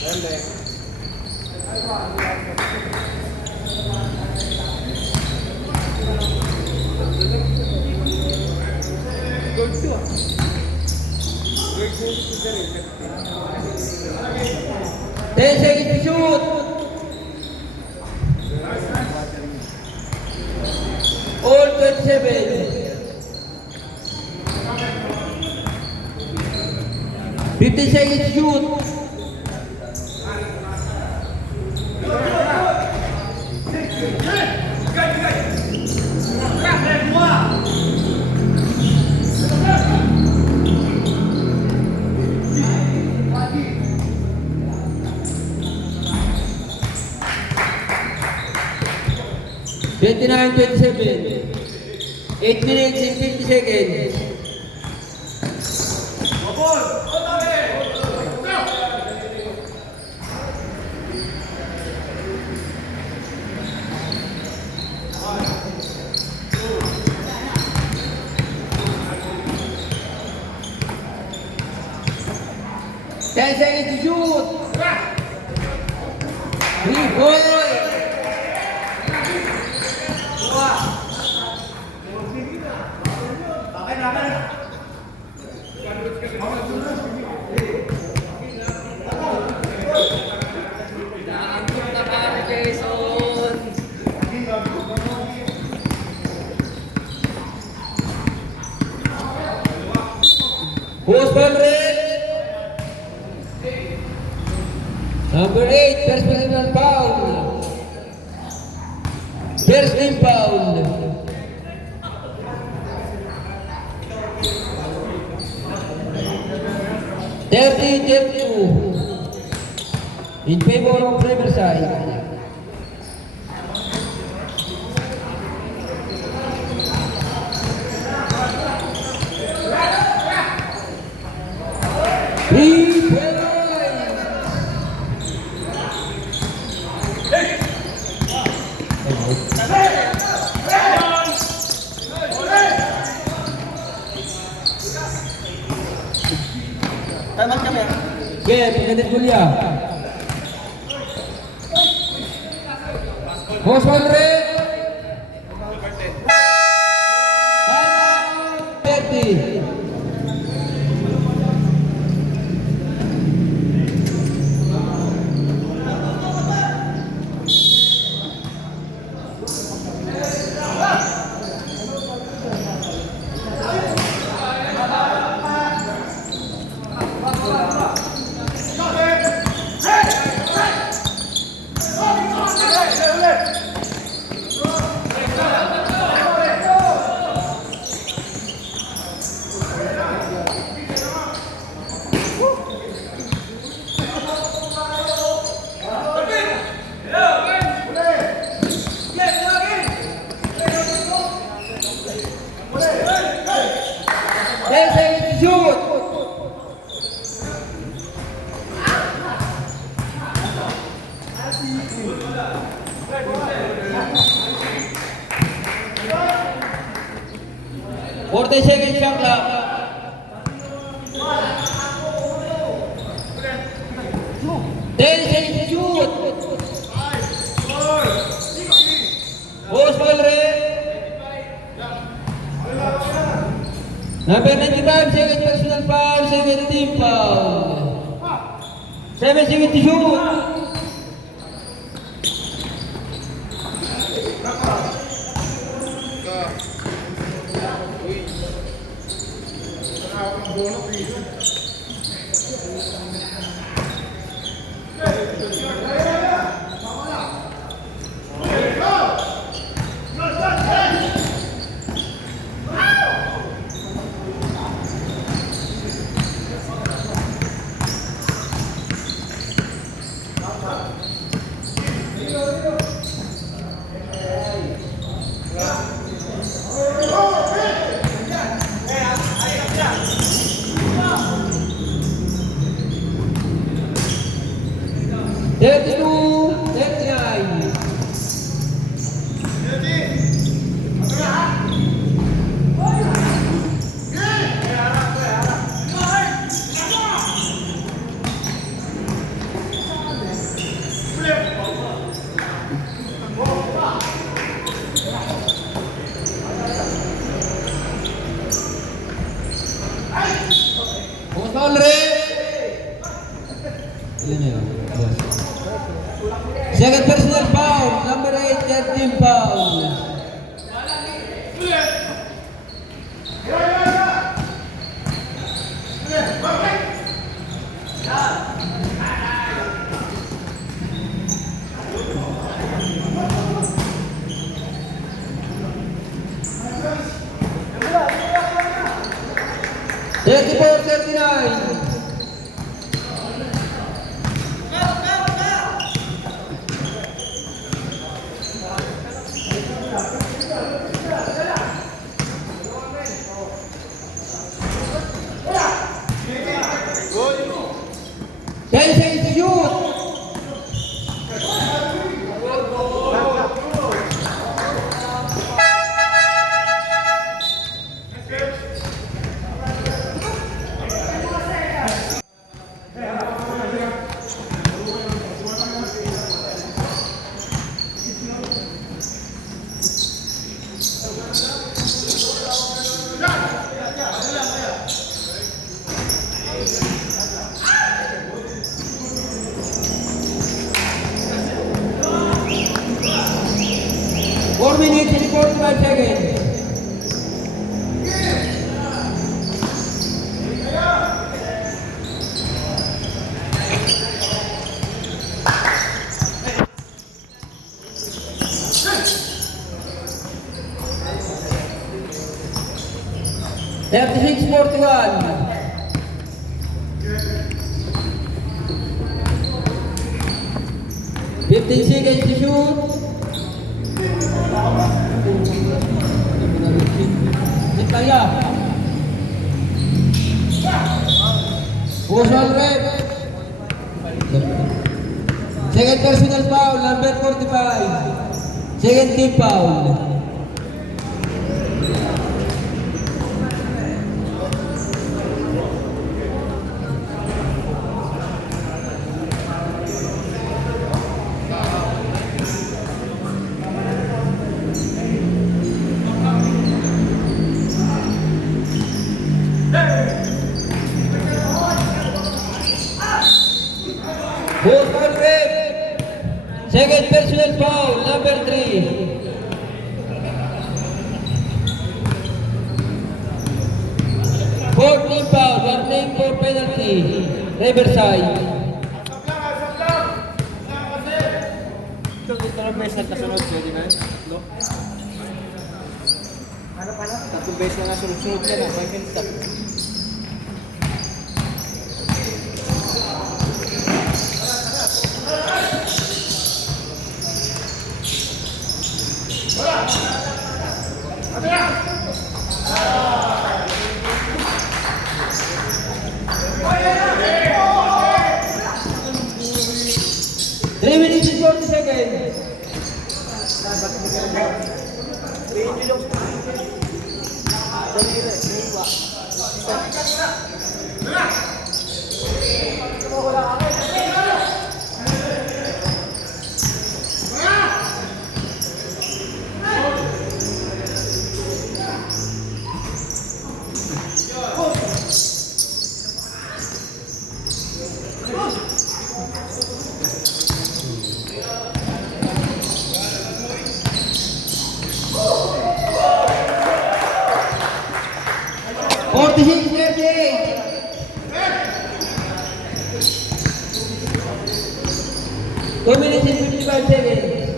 Ten seconds to shoot. All 27. 15 seconds to shoot. Twenty-nine, 27. 8 minutes and 50 seconds. 10 seconds to shoot. 3 points. Post ball red. Number 8, first personal foul. First team foul. (30-32) in favor of Riverside. Okay, pagkatid kuliah. Host ball red. Timeout 30. Forty seconds shot clock. 10 seconds to shoot. Post ball red. Number 95 seconds personal foul, second team foul. 7 seconds to shoot. Yun yun. Second personal foul, number 8, third team foul. Thirty-four, 39. Ten seconds to shoot. Four minutes and 45 seconds. Thirty-six, 41. Fifteen seconds to shoot. Kaya. Push all red. Second personal foul, number 45. Second team foul. Push all red. Second personal foul, number 3. Fourth team foul, warning for penalty. Riverside. Tatlong beses na sunod, pwede na? Ano pala? Tatlong beses na sunod-sunod yan, 5 minutes na. Three minutes and 40 seconds. Forty-six, 38. Two minutes and 55 seconds.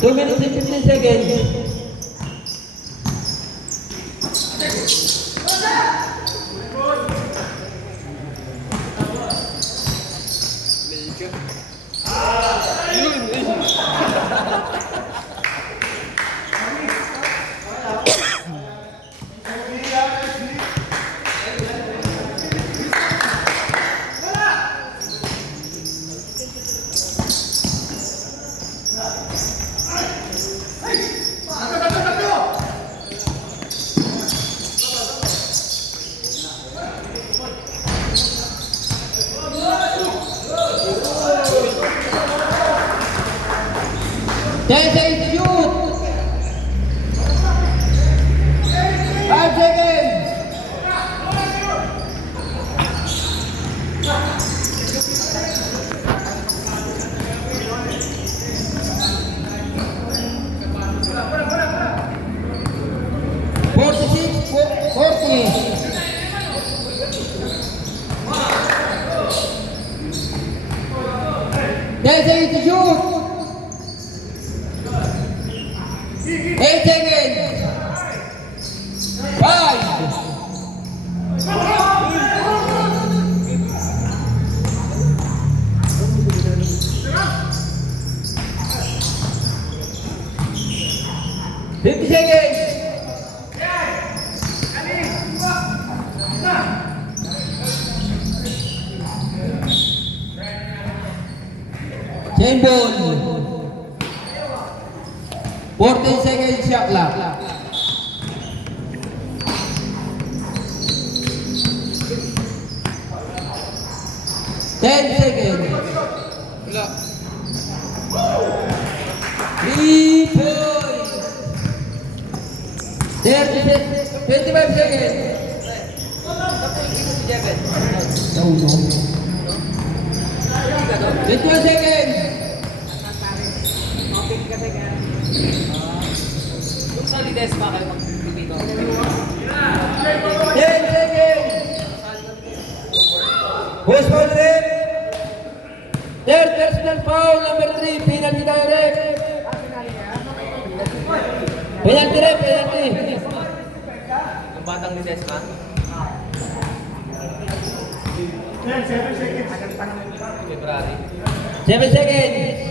Two minutes and 15 seconds. 10 seconds, shoot! 5 seconds! Ten seconds to shoot. 8 seconds. 5. 50 seconds. Chain ball. 14 seconds shot clock. 10 seconds. 3 points. 25 seconds. No. 21 seconds. Kung sa Lides pa kayo mag-dito. 10 seconds. Who's foul ref? Third personal foul, number 3, penalty tayo ref. Penalty ref, penalty. Ang batang Lides pa? 7 seconds. February. 7 seconds.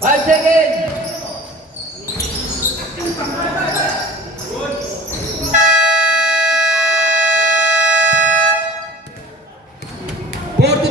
Five seconds.